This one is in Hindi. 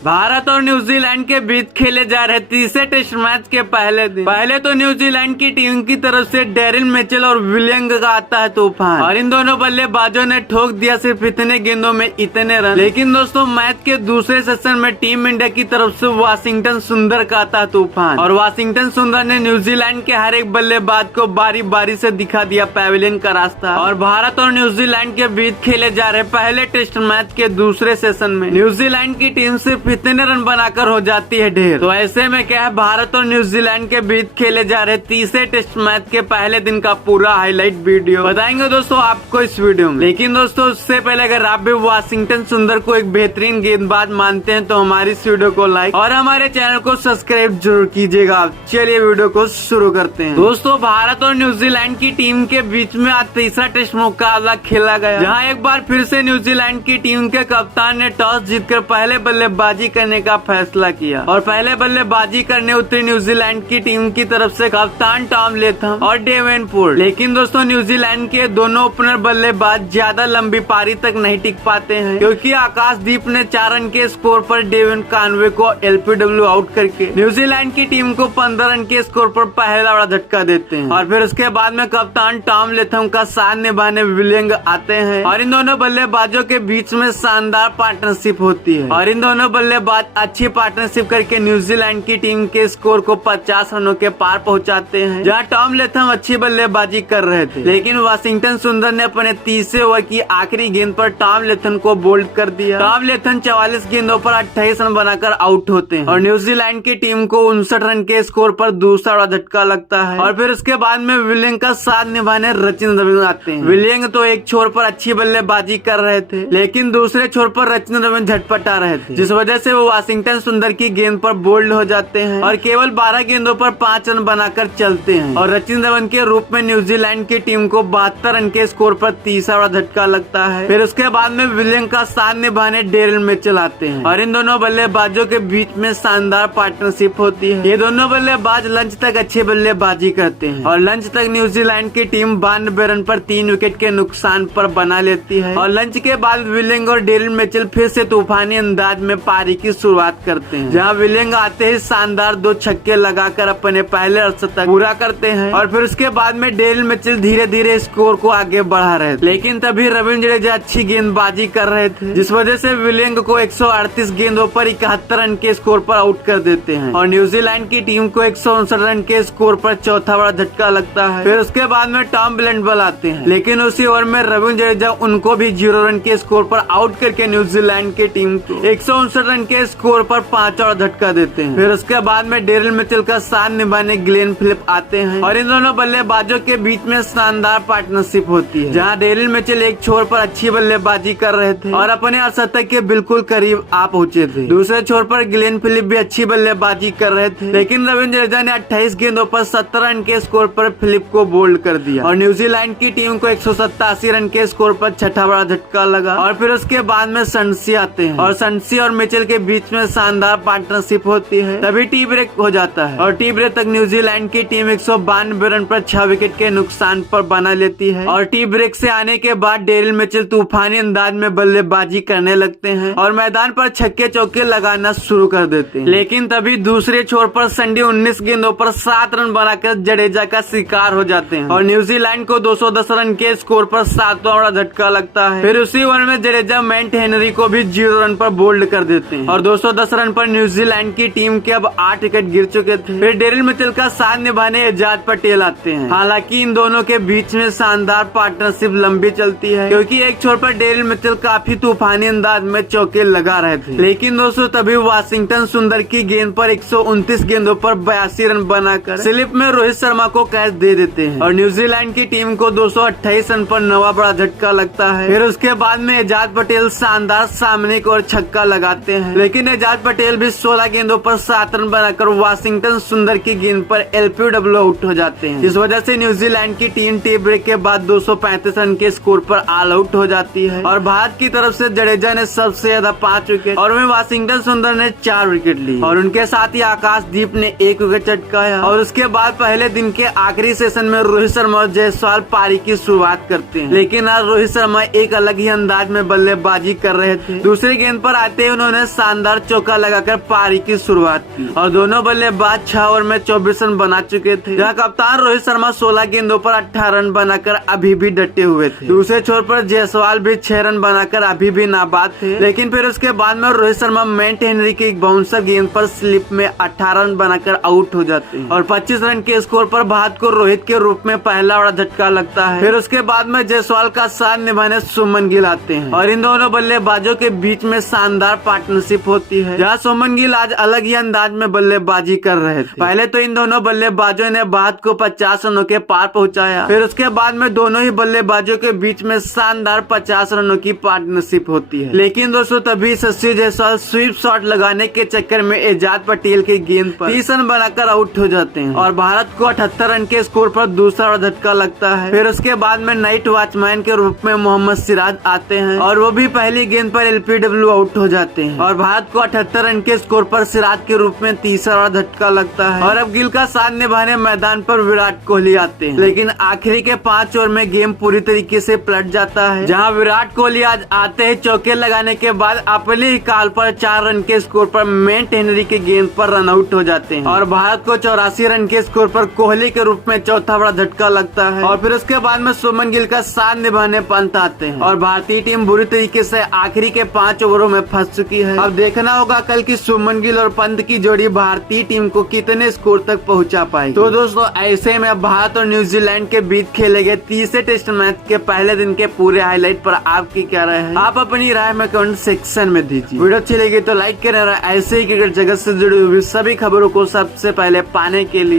भारत और न्यूजीलैंड के बीच खेले जा रहे तीसरे टेस्ट मैच के पहले दिन पहले तो न्यूजीलैंड की टीम की तरफ से डेरिल मिचेल और विलियंग का आता है तूफान और इन दोनों बल्लेबाजों ने ठोक दिया सिर्फ इतने गेंदों में इतने रन। लेकिन दोस्तों मैच के दूसरे सेशन में टीम इंडिया की तरफ से वाशिंगटन सुंदर का आता है तूफान और वाशिंगटन सुंदर ने न्यूजीलैंड के हर एक बल्लेबाज को बारी बारी से दिखा दिया पैवेलियन का रास्ता। और भारत और न्यूजीलैंड के बीच खेले जा रहे पहले टेस्ट मैच के दूसरे सेशन में न्यूजीलैंड की टीम सिर्फ इतने रन बनाकर हो जाती है ढेर। तो ऐसे में क्या है, भारत और न्यूजीलैंड के बीच खेले जा रहे तीसरे टेस्ट मैच के पहले दिन का पूरा हाईलाइट वीडियो बताएंगे दोस्तों आपको इस वीडियो में। लेकिन दोस्तों उससे पहले अगर आप भी वाशिंगटन सुंदर को एक बेहतरीन गेंदबाज मानते हैं तो हमारी इस वीडियो को लाइक और हमारे चैनल को सब्सक्राइब जरूर कीजिएगा। चलिए वीडियो को शुरू करते हैं। दोस्तों भारत और न्यूजीलैंड की टीम के बीच में आज तीसरा टेस्ट मुकाबला खेला गया, जहां एक बार फिर से न्यूजीलैंड की टीम के कप्तान ने टॉस जीतकर पहले बल्लेबाजी करने का फैसला किया और पहले बल्लेबाजी करने उतरी न्यूजीलैंड की टीम की तरफ से कप्तान टॉम लेथम और डेवेनपोर्ट। लेकिन दोस्तों न्यूजीलैंड के दोनों ओपनर बल्लेबाज ज्यादा लंबी पारी तक नहीं टिक पाते हैं, क्योंकि आकाशदीप ने 4 रन के स्कोर पर डेविन कानवे को एलपीडब्ल्यू आउट करके न्यूजीलैंड की टीम को 15 रन के स्कोर पर पहला बड़ा झटका देते हैं। और फिर उसके बाद में कप्तान टॉम लेथम का साथ निभाने विलियंग आते हैं और इन दोनों बल्लेबाजों के बीच में शानदार पार्टनरशिप होती है और इन दोनों बल्लेबाज अच्छी पार्टनरशिप करके न्यूजीलैंड की टीम के स्कोर को 50 रनों के पार पहुंचाते हैं, जहां टॉम लेथम अच्छी बल्लेबाजी कर रहे थे। लेकिन वाशिंगटन सुंदर ने अपने तीसरे ओवर की आखिरी गेंद पर टॉम लेथम को बोल्ड कर दिया। टॉम लेथम 44 गेंदों पर 28 रन बनाकर आउट होते हैं और न्यूजीलैंड की टीम को 59 रन के स्कोर पर दूसरा बड़ा झटका लगता है। और फिर उसके बाद में विलियंग का साथ निभाने रचिन रविंद्र आते हैं। विलियंग तो एक छोर पर अच्छी बल्लेबाजी कर रहे थे, लेकिन दूसरे छोर पर रचिन रविंद्र झटपटा रहे थे, जिस वजह से वो वाशिंगटन सुंदर की गेंद पर बोल्ड हो जाते हैं और केवल 12 गेंदों पर 5 रन बनाकर चलते हैं। और रचिन रविंद्र के रूप में न्यूजीलैंड की टीम को 72 रन के स्कोर पर तीसरा बड़ा झटका लगता है। फिर उसके बाद में विलियंग का साथ निभाने डेरिल मिचेल आते हैं और इन दोनों बल्लेबाजों के बीच में शानदार पार्टनरशिप होती है। ये दोनों बल्लेबाज लंच तक अच्छी बल्लेबाजी करते हैं और लंच तक न्यूजीलैंड की टीम 92 रन पर 3 विकेट के नुकसान पर बना लेती है। और लंच के बाद विलियंग और डेरिल मिचेल फिर से तूफानी अंदाज में पारी की शुरुआत करते हैं, जहां विलियंग आते ही शानदार 2 छक्के लगाकर अपने पहले अर्धशतक पूरा करते हैं। और फिर उसके बाद में डेरिल मिचेल धीरे धीरे स्कोर को आगे बढ़ा रहे थे, लेकिन तभी रविंद्र जडेजा अच्छी गेंदबाजी कर रहे थे, जिस वजह से विलियंग को 138 गेंदों पर 71 रन के स्कोर पर आउट कर देते हैं और न्यूजीलैंड की टीम को 159 रन के स्कोर पर चौथा बड़ा झटका लगता है। फिर उसके बाद में टॉम ब्लेंडबल आते हैं, लेकिन उसी ओवर में रविंद्र जडेजा उनको भी 0 रन के स्कोर पर आउट करके न्यूजीलैंड की टीम को 159 रन के स्कोर पर 5 और झटका देते हैं। फिर उसके बाद में डेरिल मिचेल का साथ निभाने ग्लेन फिलिप आते हैं और इन दोनों बल्लेबाजों के बीच में शानदार पार्टनरशिप होती है, जहां डेरिल मिचेल एक छोर पर अच्छी बल्लेबाजी कर रहे थे और अपने अर्धशतक के बिल्कुल करीब आ पहुंचे थे। दूसरे छोर पर ग्लेन फिलिप भी अच्छी बल्लेबाजी कर रहे थे, लेकिन रविंद्र जडेजा ने 28 गेंदों पर 70 रन के स्कोर पर फिलिप को बोल्ड कर दिया और न्यूजीलैंड की टीम को 187 रन के स्कोर पर छठा बड़ा झटका लगा। और फिर उसके बाद में सनसी आते हैं और सनसी और मिचेल के बीच में शानदार पार्टनरशिप होती है। तभी टी ब्रेक हो जाता है और टी ब्रेक तक न्यूजीलैंड की टीम 192 रन पर 6 विकेट के नुकसान पर बना लेती है। और टी ब्रेक से आने के बाद डेरिल मिचेल तूफानी अंदाज में बल्लेबाजी करने लगते हैं और मैदान पर छक्के चौके लगाना शुरू कर देते हैं। लेकिन तभी दूसरे छोर पर संडी 19 गेंदों पर 7 रन बनाकर जडेजा का शिकार हो जाते हैं और न्यूजीलैंड को 210 रन के स्कोर पर 7वां बड़ा झटका लगता है। फिर उसी ओवर में जडेजा मैट हेनरी को भी 0 रन पर बोल्ड कर देते हैं और 210 रन पर न्यूजीलैंड की टीम के अब 8 विकेट गिर चुके थे। फिर डेरिल मिचेल का साथ निभाने एजाज पटेल आते हैं। हालांकि इन दोनों के बीच में शानदार पार्टनरशिप लंबी चलती है, क्योंकि एक छोर पर डेरिल मिचेल काफी तूफानी अंदाज में चौके लगा रहे थे। लेकिन दोस्तों तभी वाशिंगटन सुंदर की गेंद पर 129 गेंदों पर 82 रन बनाकर स्लिप में रोहित शर्मा को कैच दे देते हैं और न्यूजीलैंड की टीम को 228 रन पर 9वां बड़ा झटका लगता है। फिर उसके बाद में एजाज पटेल शानदार सामने की ओर छक्का लगाते हैं, लेकिन एजाज पटेल भी 16 गेंदों पर 7 रन बनाकर वाशिंगटन सुंदर की गेंद पर एलपीडब्ल्यू आउट हो जाते हैं, जिस वजह से न्यूजीलैंड की टीम टी ब्रेक के बाद 235 रन के स्कोर पर ऑल आउट हो जाती है। और भारत की तरफ से जडेजा ने सबसे ज्यादा 5 विकेट और वहीं वाशिंगटन सुंदर ने 4 विकेट ली और उनके साथ ही आकाशदीप ने 1 विकेट चटकाया। और उसके बाद पहले दिन के आखिरी सेशन में रोहित शर्मा और जायसवाल पारी की शुरुआत करते हैं, लेकिन आज रोहित शर्मा एक अलग ही अंदाज में बल्लेबाजी कर रहे थे। दूसरी गेंद पर आते ही उन्होंने शानदार चौका लगाकर पारी की शुरुआत की और दोनों बल्लेबाज 6 ओवर में 24 रन बना चुके थे, जहां कप्तान रोहित शर्मा 16 गेंदों पर 18 रन बनाकर अभी भी डटे हुए थे। दूसरे छोर पर जायसवाल भी 6 रन बनाकर अभी भी नाबाद थे, लेकिन फिर उसके बाद में रोहित शर्मा मैट हेनरी की एक बाउंसर गेंद पर स्लिप में 18 रन बनाकर आउट हो जाते हैं और 25 रन के स्कोर पर भारत को रोहित के रूप में पहला बड़ा झटका लगता है। फिर उसके बाद में जायसवाल का साथ निभाने सुमन गिल आते हैं और इन दोनों बल्लेबाजों के बीच में शानदार पार्टनरशिप होती है, जहां सुमन गिल आज अलग ही अंदाज में बल्लेबाजी कर रहे थे। पहले तो इन दोनों बल्लेबाजों ने भारत को 50 रनों के पार पहुंचाया, फिर उसके बाद में दोनों ही बल्लेबाजों के बीच में शानदार 50 रनों की पार्टनरशिप होती है। लेकिन दोस्तों तभी यशस्वी जायसवाल स्वीप शॉट लगाने के चक्कर में एजाज पटेल की गेंद पर 30 रन बनाकर आउट हो जाते हैं और भारत को 78 रन के स्कोर पर दूसरा झटका लगता है। फिर उसके बाद में नाइट वॉचमैन के रूप में मोहम्मद सिराज आते हैं और वो भी पहली गेंद पर LPW आउट हो जाते हैं और भारत को 78 रन के स्कोर पर सिराज के रूप में तीसरा झटका लगता है। और अब गिल का साथ निभाने मैदान पर विराट कोहली आते हैं, लेकिन आखिरी के 5 ओवर में गेम पूरी तरीके से पलट जाता है, जहां विराट कोहली आज आते ही चौके लगाने के बाद अपने ही काल पर 4 रन के स्कोर पर मैट हेनरी की गेंद पर रन आउट हो जाते हैं और भारत को 84 रन के स्कोर पर कोहली के रूप में चौथा बड़ा झटका लगता है। और फिर उसके बाद में सुमन गिल का साथ निभाने पंत आते हैं और भारतीय टीम बुरी तरीके से आखिरी के 5 ओवरों में फंस चुकी है। अब देखना होगा कल की सुमन गिल और पंत की जोड़ी भारतीय टीम को कितने स्कोर तक पहुंचा पाएगी। तो दोस्तों ऐसे में भारत और न्यूजीलैंड के बीच खेले गए तीसरे टेस्ट मैच के पहले दिन के पूरे हाईलाइट पर आपकी क्या राय है? आप अपनी राय में कमेंट सेक्शन में दीजिए। वीडियो अच्छी लगी तो लाइक करें, ऐसे ही क्रिकेट जगत से जुड़ी हुई सभी खबरों को सबसे पहले पाने के लिए।